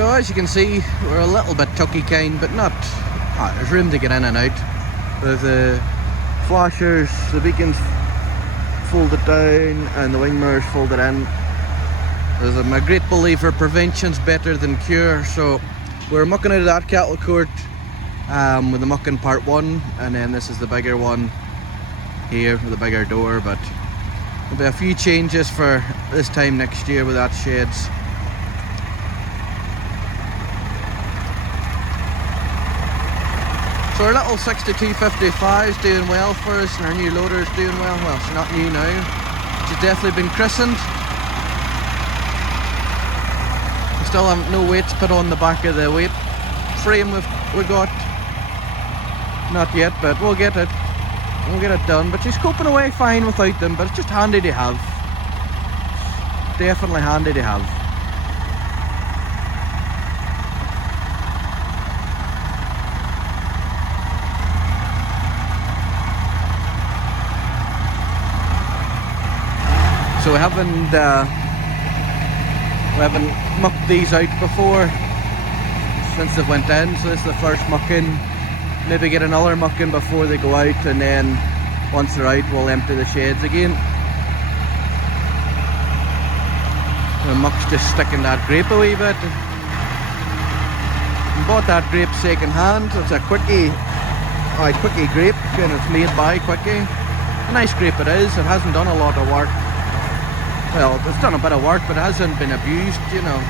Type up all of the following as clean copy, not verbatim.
So as you can see, we're a little bit tucky kind, but not. There's room to get in and out. There's the flashers, the beacons folded down, and the wing mirrors folded in. I'm a great believer prevention's better than cure, so we're mucking out of that cattle court with the Mucking part 1, and then this is the bigger one here with the bigger door, but there'll be a few changes for this time next year with that sheds. So our little 6255 is doing well for us, and our new loader is doing well. Well, it's not new now. She's definitely been christened. We still haven't no weights put on the back of the weight frame we got. Not yet, but we'll get it. We'll get it done. But she's coping away fine without them, but it's just handy to have. Definitely handy to have. So we haven't mucked these out before since they went in, so this is the first mucking. Maybe get another mucking before they go out, and then once they're out we'll empty the sheds again. The muck's just sticking that grape a wee bit. I bought that grape second hand. It's a quickie grape, and it's made by Quickie. A nice grape it is. It hasn't done a lot of work. Well, it's done a bit of work, but it hasn't been abused, you know.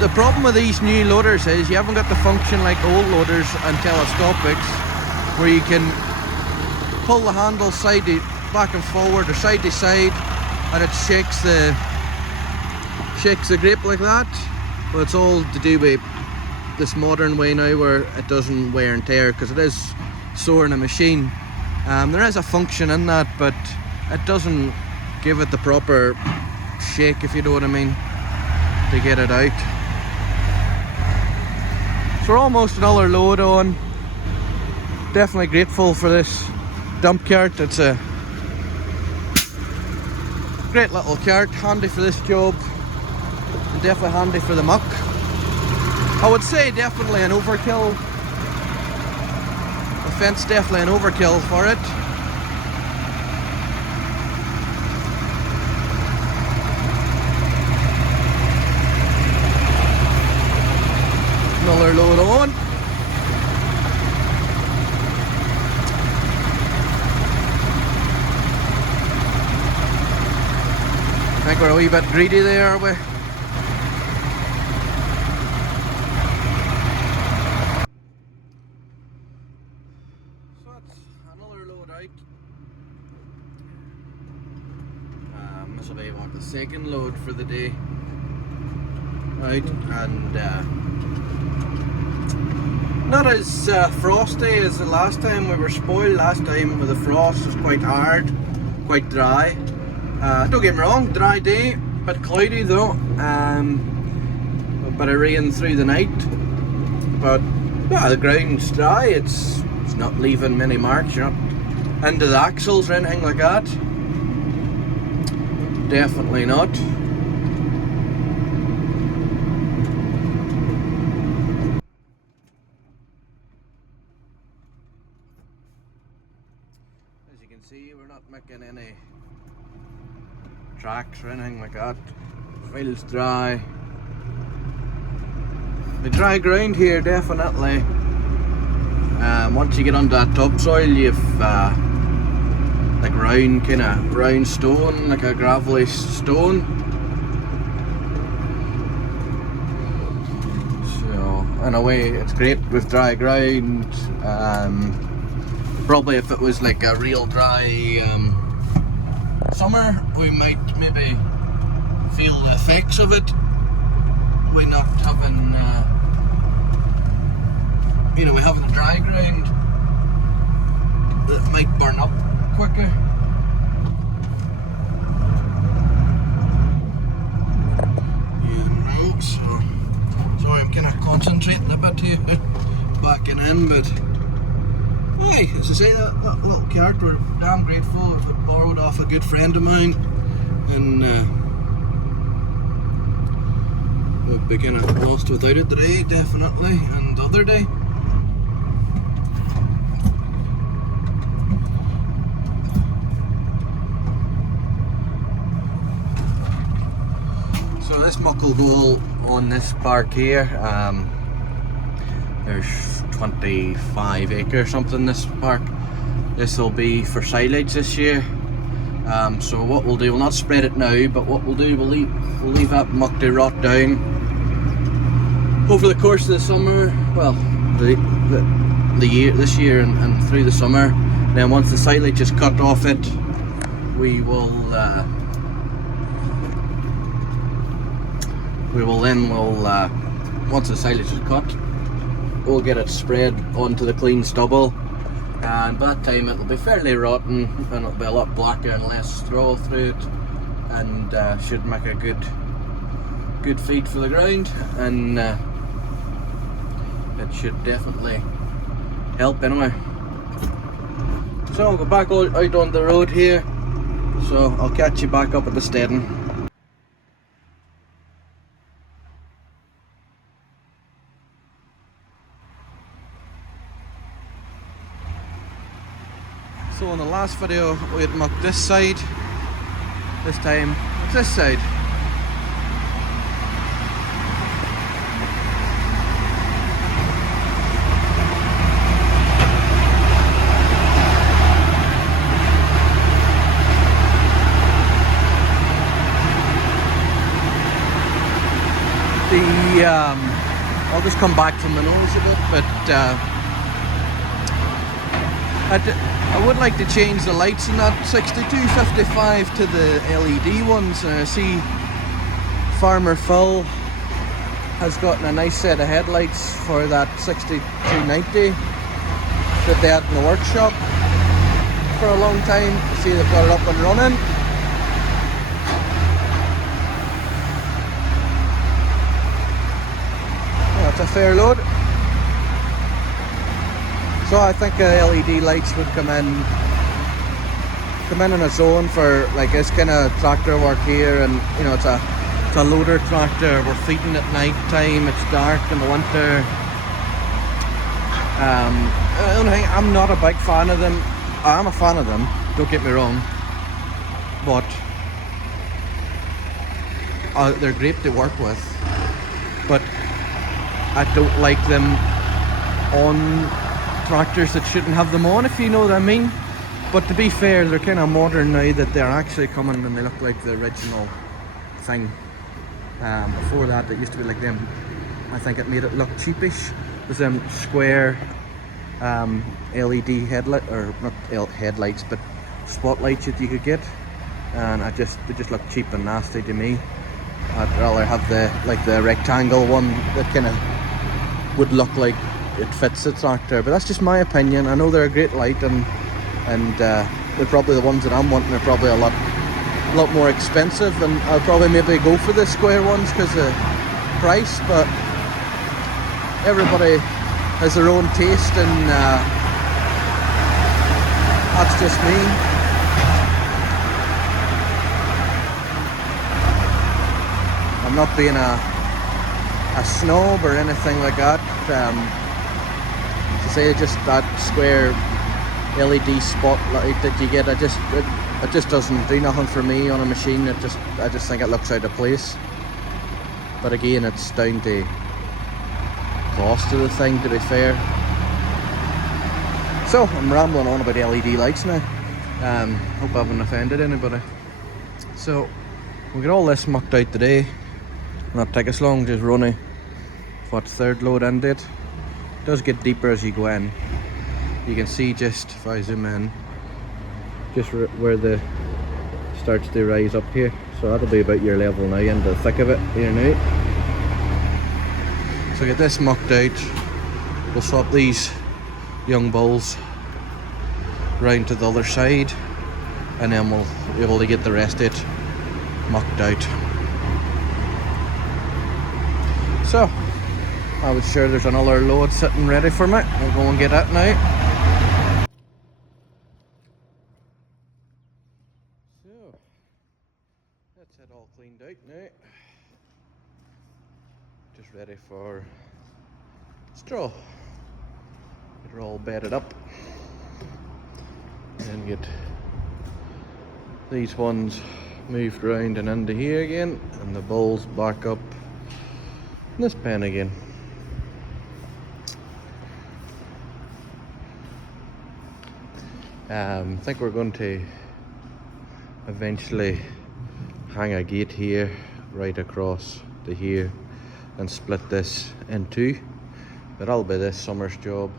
The problem with these new loaders is you haven't got the function like old loaders and telescopics, where you can pull the handle back and forward or side to side, and it shakes the grape like that. But it's all to do with this modern way now, where it doesn't wear and tear, because it is sore in a machine. There is a function in that, but it doesn't give it the proper shake, if you know what I mean, to get it out. So we're almost another load on. Definitely grateful for this dump cart. It's a great little cart, handy for this job, and definitely handy for the muck. I would say definitely an overkill. The Fendt's definitely an overkill for it. Another load on. I think we're a wee bit greedy there, are we? So that's another load out. This will be what, the second load for the day out, and not as frosty as the last time. We were spoiled last time with the frost. It was quite hard, quite dry. Don't get me wrong, dry day, bit cloudy though. A bit of rain through the night, but yeah, the ground's dry. It's not leaving many marks. You're not into the axles or anything like that. Definitely not. See, we're not making any tracks or anything like that. Field's dry. The dry ground here, definitely. Once you get onto that topsoil, you've like round stone, like a gravelly stone. So in a way, it's great with dry ground. Probably if it was like a real dry summer, we might maybe feel the effects of it. We're not having, we having a dry ground that might burn up quicker. So sorry, I'm kind of concentrating a bit here, backing in, but. Hey, as I say, that little cart, we're damn grateful. I've borrowed off a good friend of mine, and We've been kind of lost without it today, definitely, and the other day. So this muck will go on this park here. There's 25 acres something this park. This will be for silage this year. So what we'll do, we'll not spread it now, but what we'll do, we'll leave that muck to rot down over the course of the summer. Well, the year, this year and through the summer. Then once the silage is cut off it, we will once the silage is cut, we'll get it spread onto the clean stubble, and by that time it'll be fairly rotten and it'll be a lot blacker and less straw through it, and should make a good feed for the ground, and it should definitely help anyway. So I'll go back out on the road here, so I'll catch you back up at the steading. So in the last video we had mucked this side, this time it's this side. I'll just come back from the nose a bit, but I would like to change the lights in that 6255 to the LED ones. I see Farmer Phil has gotten a nice set of headlights for that 6290 that they had in the workshop for a long time. I see they've got it up and running. That's a fair load. So I think LED lights would come in a zone for like this kind of tractor work here, and you know, it's a loader tractor. We're feeding at night time, it's dark in the winter. The only thing, I'm not a big fan of them. I am a fan of them, don't get me wrong, but they're great to work with, but I don't like them on tractors that shouldn't have them on, if you know what I mean. But to be fair, they're kind of modern now that they're actually coming and they look like the original thing. Before that, it used to be like them. I think it made it look cheapish. There's them square LED headlight, or not headlights, but spotlights that you could get, and they just look cheap and nasty to me. I'd rather have the rectangle one that kind of would look like it fits the tractor, but that's just my opinion. I know they're a great light, and they're probably the ones that I'm wanting are probably a lot more expensive, and I'll probably maybe go for the square ones because of price, but everybody has their own taste, and that's just me. I'm not being a snob or anything like that. To say just that square LED spotlight that you get, it just doesn't do nothing for me on a machine. I just think it looks out of place. But again, it's down to cost of the thing, to be fair. So I'm rambling on about LED lights now. Hope I haven't offended anybody. So we'll get all this mucked out today. Not take us long, just running what third load ended. It does get deeper as you go in. You can see, just if I zoom in, just where the starts to rise up here. So that'll be about your level now, in the thick of it here now. So get this mucked out. We'll swap these young bulls round to the other side, and then we'll be able to get the rest of it mucked out. So I was sure there's another load sitting ready for me. I'll go and get it now. So that's it all cleaned out now. Just ready for straw. Get her all bedded up. And get these ones moved round and into here again, and the bowls back up in this pen again. I think we're going to eventually hang a gate here right across to here and split this in two, but that'll be this summer's job.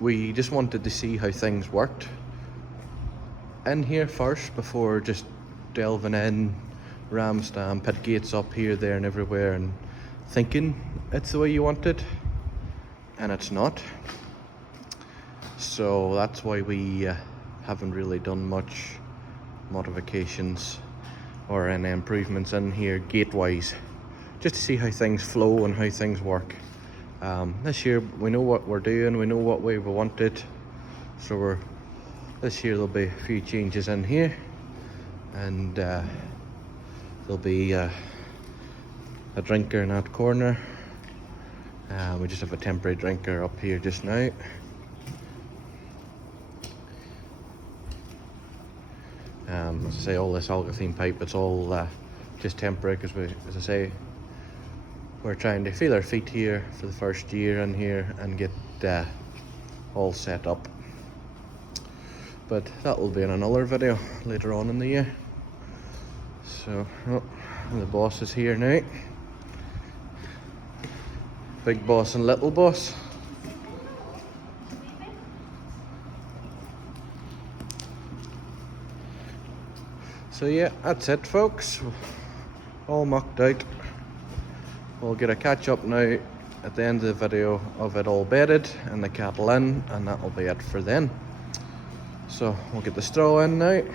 We just wanted to see how things worked in here first before just delving in, ram stamp, put gates up here, there and everywhere and thinking it's the way you want it, and it's not. So that's why we haven't really done much modifications or any improvements in here gate wise, just to see how things flow and how things work. This year we know what we're doing, we know what way we want it, so this year there'll be a few changes in here, and there'll be a drinker in that corner. We just have a temporary drinker up here just now. As I say, all this alkathene pipe, it's all just temporary, because we, as I say, we're trying to feel our feet here for the first year in here and get all set up. But that will be in another video later on in the year. So, oh, the boss is here now. Big boss and little boss. So yeah, that's it folks, all mucked out. We'll get a catch up now at the end of the video of it all bedded and the cattle in, and that'll be it for then. So we'll get the straw in now. Okay,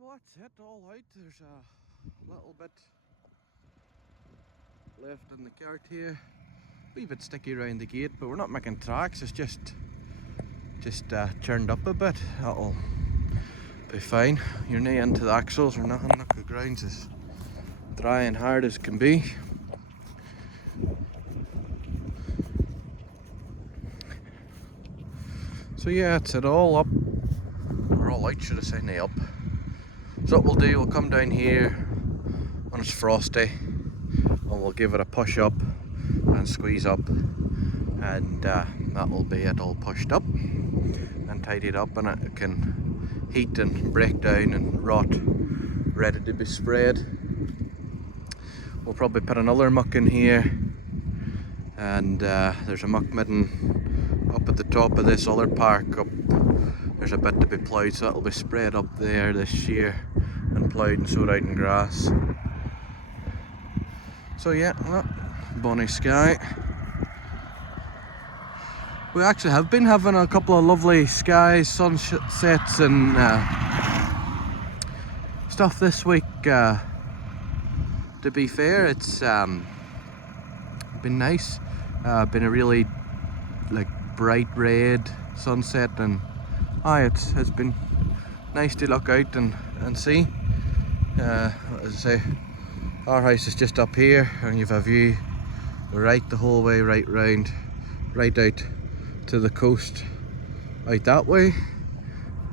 well that's it, all out. There's a little bit left in the cart here. A wee bit sticky around the gate, but we're not making tracks, it's just turned up a bit. That'll be fine. You're knee into the axles or nothing. Look, the ground's as dry and hard as can be. So yeah, it's it all up, or all out should I say, knee up. So what we'll do, we'll come down here when it's frosty and we'll give it a push up and squeeze up, and that'll be it all pushed up and tidied up, and it can heat and break down and rot, ready to be sprayed. We'll probably put another muck in here, and there's a muck midden up at the top of this other park up. There's a bit to be ploughed, so that'll be sprayed up there this year and ploughed and sowed out in grass. So yeah, well, bonny sky. We actually have been having a couple of lovely skies, sunsets and stuff this week. To be fair, it's been nice. Been a really bright red sunset, and it's been nice to look out and see. As I say, our house is just up here, and you've a view right the whole way right round, right out to the coast out that way,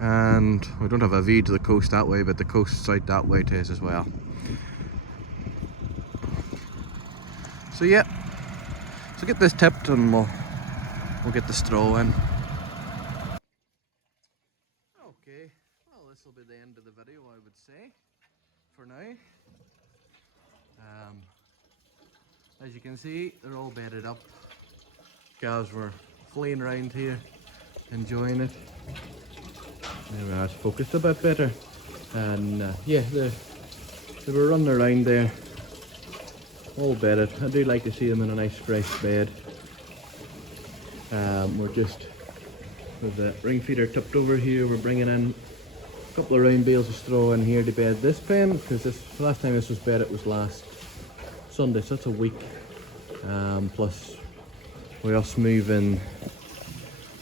and we don't have a view to the coast that way, but the coast's out that way to us as well. So yeah, so get this tipped and we'll get the straw in. Okay, well this will be the end of the video, I would say, for now. As you can see, they're all bedded up. Cows were fleeing around here, enjoying it. There we are, it's focused a bit better. And yeah, they were running around there, all bedded. I do like to see them in a nice fresh bed. We're just, with the ring feeder tipped over here, we're bringing in a couple of round bales of straw in here to bed this pen, because the last time this was bedded was last Sunday, so that's a week. Plus we're us moving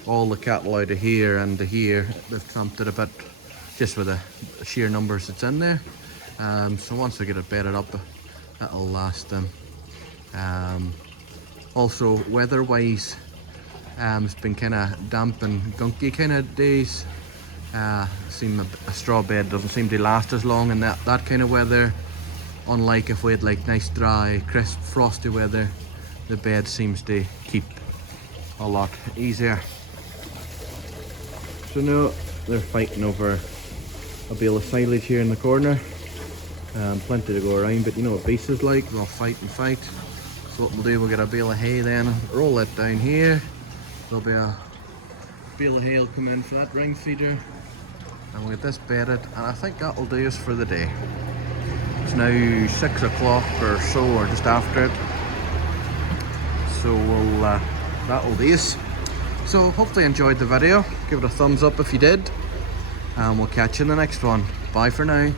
all the cattle out of here and to here. They've tramped it a bit just with the sheer numbers that's in there. So once I get it bedded up, it'll last them. Also, weather-wise, it's been kind of damp and gunky kind of days. Seem a straw bed doesn't seem to last as long in that kind of weather. Unlike if we had like nice, dry, crisp, frosty weather, the bed seems to keep a lot easier. So now they're fighting over a bale of silage here in the corner. Plenty to go around, but you know what beasts is like, they'll fight and fight. So what we'll do, we'll get a bale of hay then, roll it down here. There'll be a bale of hay will come in for that ring feeder. And we'll get this bedded, and I think that'll do us for the day. It's now 6 o'clock or so, or just after it. So we'll, that'll do us. So hopefully you enjoyed the video. Give it a thumbs up if you did. And we'll catch you in the next one. Bye for now.